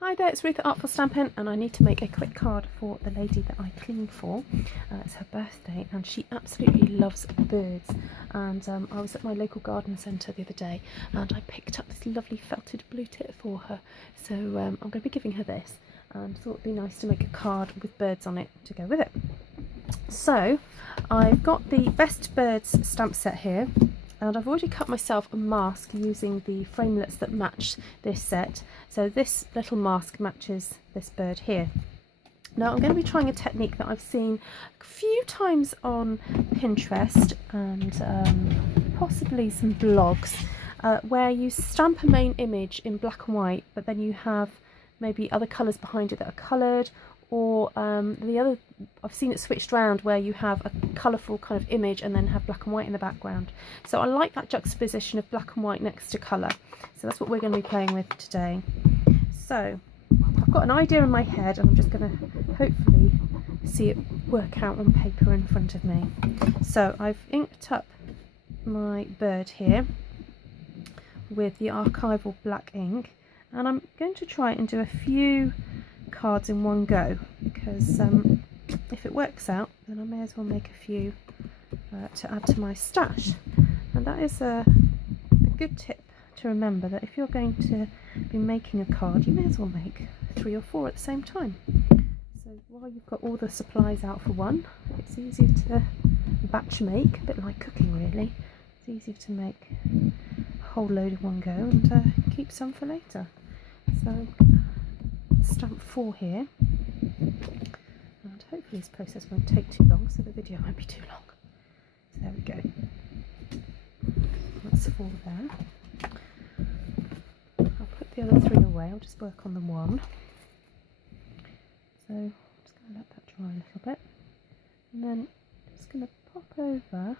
Hi there, it's Ruth at Artful Stampin, and I need to make a quick card for the lady that I clean for. It's her birthday and she absolutely loves birds, and I was at my local garden centre the other day and I picked up this lovely felted blue tit for her, so I'm going to be giving her this and thought it'd be nice to make a card with birds on it to go with it. So I've got the Best Birds stamp set here, and I've already cut myself a mask using the framelits that match this set. So this little mask matches this bird here. Now I'm going to be trying a technique that I've seen a few times on Pinterest and possibly some blogs, where you stamp a main image in black and white, but then you have maybe other colours behind it that are coloured, or I've seen it switched around where you have a colourful kind of image and then have black and white in the background. So I like that juxtaposition of black and white next to colour. So that's what we're going to be playing with today. So I've got an idea in my head and I'm just going to hopefully see it work out on paper in front of me. So I've inked up my bird here with the archival black ink, and I'm going to try and do a few cards in one go, because if it works out then I may as well make a few to add to my stash. And that is a good tip to remember, that if you're going to be making a card, you may as well make 3 or 4 at the same time. So while you've got all the supplies out for one, it's easier to batch make, a bit like cooking really. It's easier to make a whole load of one go and keep some for later. So stamp 4 here, and hopefully this process won't take too long, so the video won't be too long. So there we go, that's 4 there. I'll put the other 3 away, I'll just work on them one. So I'm just going to let that dry a little bit, and then I'm just going to pop over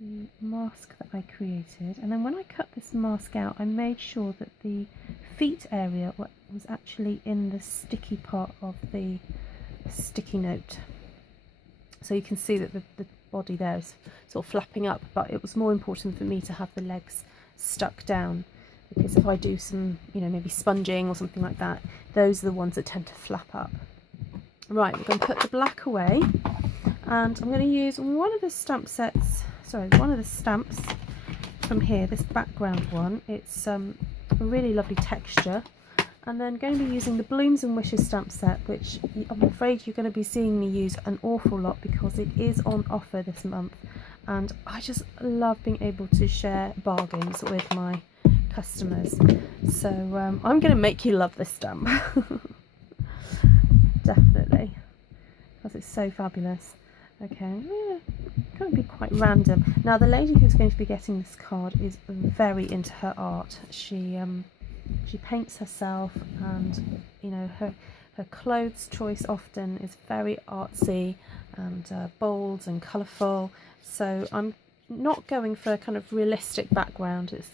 the mask that I created. And then when I cut this mask out, I made sure that the feet area was actually in the sticky part of the sticky note. So you can see that the body there is sort of flapping up, but it was more important for me to have the legs stuck down, because if I do some, maybe sponging or something like that, those are the ones that tend to flap up. Right, we're going to put the black away, and I'm going to use one of the stamps from here, this background one. It's a really lovely texture. And then going to be using the Blooms and Wishes stamp set, which I'm afraid you're going to be seeing me use an awful lot because it is on offer this month, and I just love being able to share bargains with my customers. So I'm going to make you love this stamp. Definitely, because it's so fabulous. Okay, it's going to be quite random. Now the lady who's going to be getting this card is very into her art. She paints herself, and her clothes choice often is very artsy and bold and colourful. So I'm not going for a kind of realistic background. It's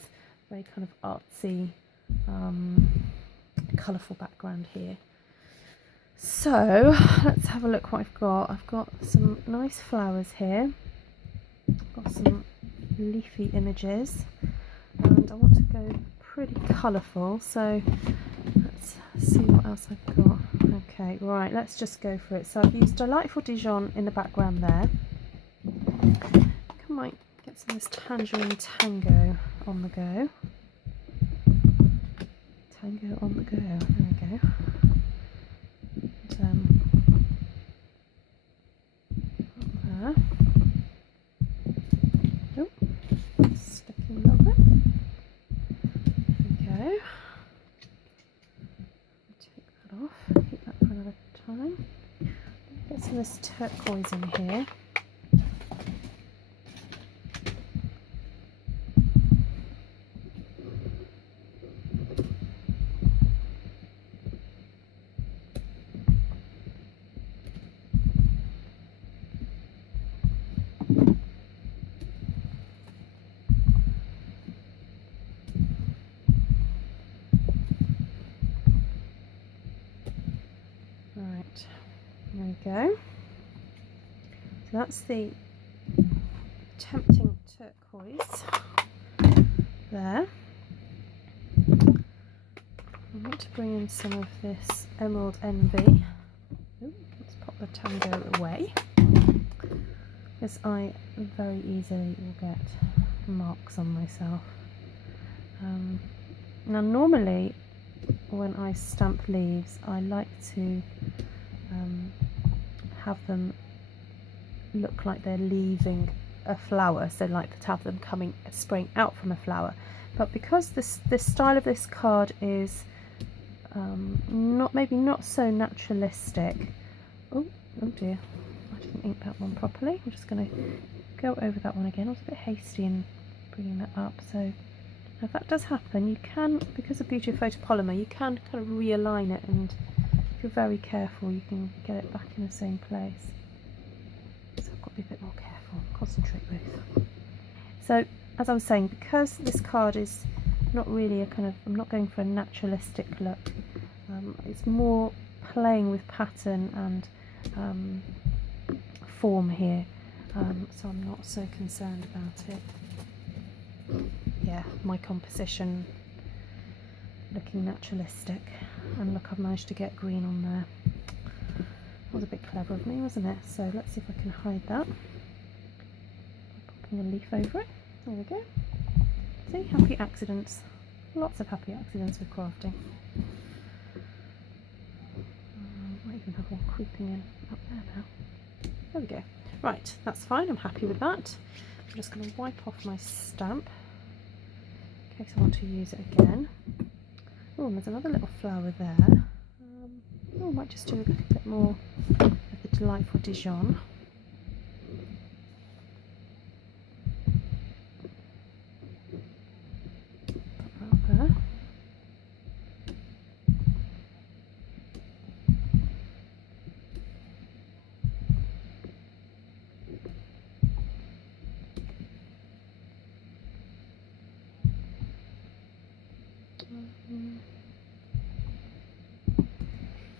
very kind of artsy, colourful background here. So let's have a look what I've got. I've got some nice flowers here. I've got some leafy images, and I want to go pretty colourful, so let's see what else I've got. Okay, right, let's just go for it. So I've used Delightful Dijon in the background there. I might get some of this Tangerine Tango on the go. Tango on the go, there we go. There. Oh, sticking a little bit. There we go. Take that off, keep that for another time. Get some of this turquoise in here. Right, there we go. So that's the tempting turquoise there. I want to bring in some of this Emerald Envy. Ooh, let's pop the Tango away, because I very easily will get marks on myself. Now normally when I stamp leaves, I like to have them look like they're leaving a flower, so like to have them spraying out from a flower. But because this style of this card is maybe not so naturalistic. Oh dear, I didn't ink that one properly. I'm just going to go over that one again. I was a bit hasty in bringing that up. So if that does happen, you can, because of Beauty of Photopolymer, you can kind of realign it, and if you're very careful, you can get it back in the same place. So I've got to be a bit more careful. Concentrate, Ruth. So as I was saying, because this card is not really a kind of, I'm not going for a naturalistic look. It's more playing with pattern and form here, so I'm not so concerned about it. Yeah, my composition looking naturalistic, and look, I've managed to get green on there. That was a bit clever of me, wasn't it? So let's see if I can hide that by popping a leaf over it. There we go. See, happy accidents. Lots of happy accidents with crafting. Might even have one creeping in up there now. There we go. Right, that's fine. I'm happy with that. I'm just going to wipe off my stamp in case I want to use it again. Oh, and there's another little flower there. I might just do a little bit more of the Delightful Dijon. Put that there.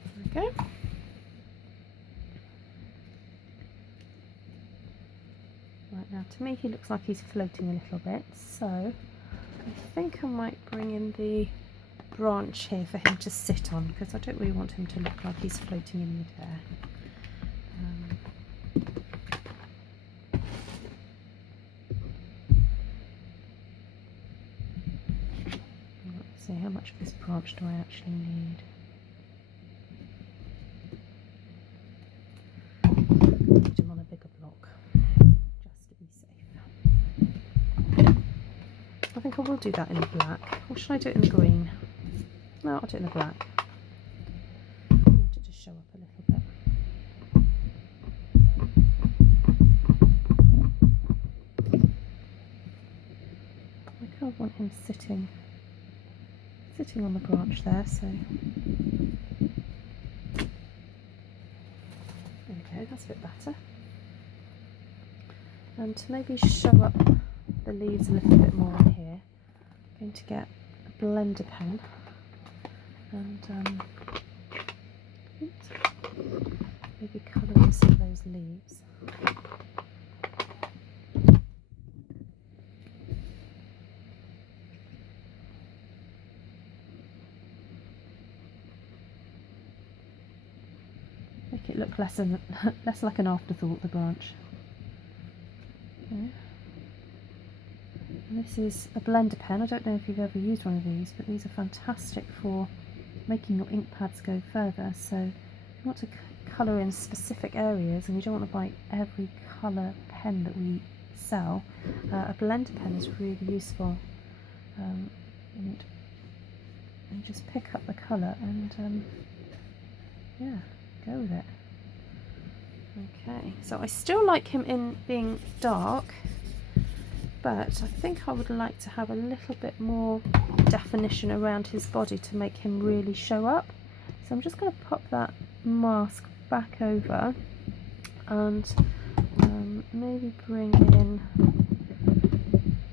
There we go. Right, now to me he looks like he's floating a little bit, so I think I might bring in the branch here for him to sit on, because I don't really want him to look like he's floating in midair. Let's see, how much of this branch do I actually need? Put him on a bigger block, just to be safe. I think I will do that in the black. Or should I do it in the green? No, I'll do it in the black. I want it to show up a little bit. I kind of want him sitting on the branch there, so there we go, that's a bit better. And to maybe show up the leaves a little bit more in here, I'm going to get a blender pen and maybe colour in some of those leaves. Make it look less like an afterthought, the branch. Okay. And this is a blender pen. I don't know if you've ever used one of these, but these are fantastic for making your ink pads go further. So you want to colour in specific areas, and you don't want to buy every colour pen that we sell. A blender pen is really useful, and just pick up the colour and yeah, go with it. Okay, so I still like him in being dark, but I think I would like to have a little bit more definition around his body to make him really show up. So I'm just going to pop that mask back over and maybe bring in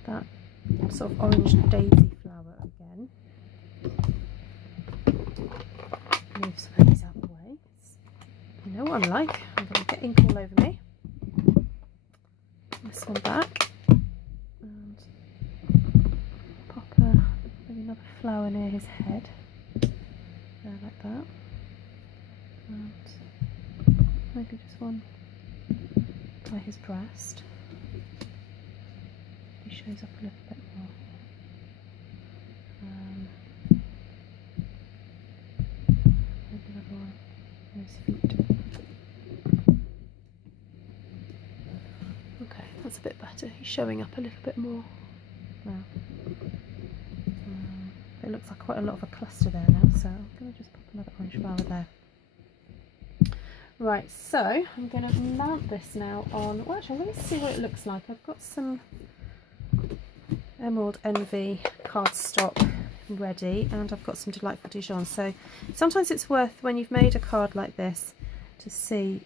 that sort of orange daisy flower again. Move some of these out of the way. You know what I'm like, I'm going to get ink all over me. This one back and pop maybe another flower near his head. maybe just one by his breast. He shows up a little bit more. Maybe another one on his feet. Okay, that's a bit better. He's showing up a little bit more now. It looks like quite a lot of a cluster there now, so I'm going to just pop another orange flower there. Right, so I'm going to mount this now on, well actually I'm going to see what it looks like. I've got some Emerald Envy cardstock ready, and I've got some Delightful Dijon. So sometimes it's worth, when you've made a card like this, to see,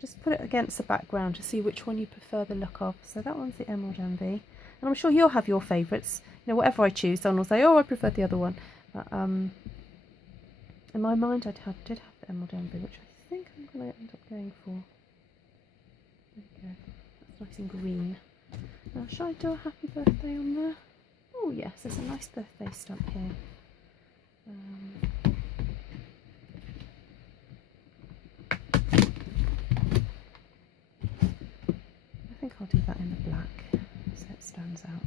just put it against the background to see which one you prefer the look of. So that one's the Emerald Envy, and I'm sure you'll have your favourites. You know, whatever I choose, someone will say, oh, I prefer the other one. But in my mind, did have the Emerald Envy, which I think I'm going to end up going for. There we go. That's nice and green. Now, shall I do a happy birthday on there? Oh yes, there's a nice birthday stamp here. I think I'll do that in the black so it stands out.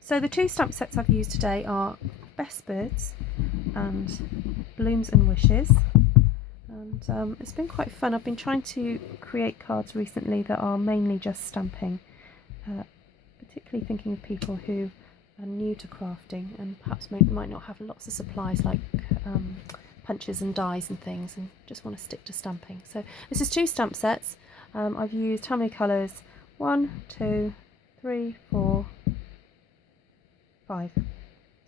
So the two stamp sets I've used today are Best Birds and Blooms and Wishes. And it's been quite fun. I've been trying to create cards recently that are mainly just stamping, particularly thinking of people who are new to crafting and perhaps might not have lots of supplies like punches and dies and things, and just want to stick to stamping. So this is two stamp sets. I've used how many colours? 1, 2, 3, 4, 5. Is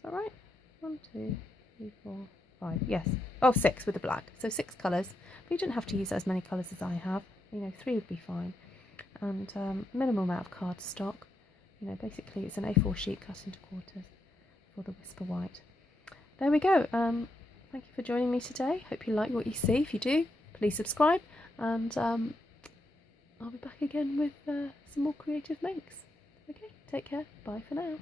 that right? 1, 2, 3, 4, 5. Yes. Oh, 6 with the black. So 6 colours. But you don't have to use as many colours as I have. You know, 3 would be fine. And minimal amount of cardstock. You know, basically it's an A4 sheet cut into quarters for the Whisper White. There we go. Thank you for joining me today. Hope you like what you see. If you do, please subscribe, and I'll be back again with some more creative makes. Okay, take care. Bye for now.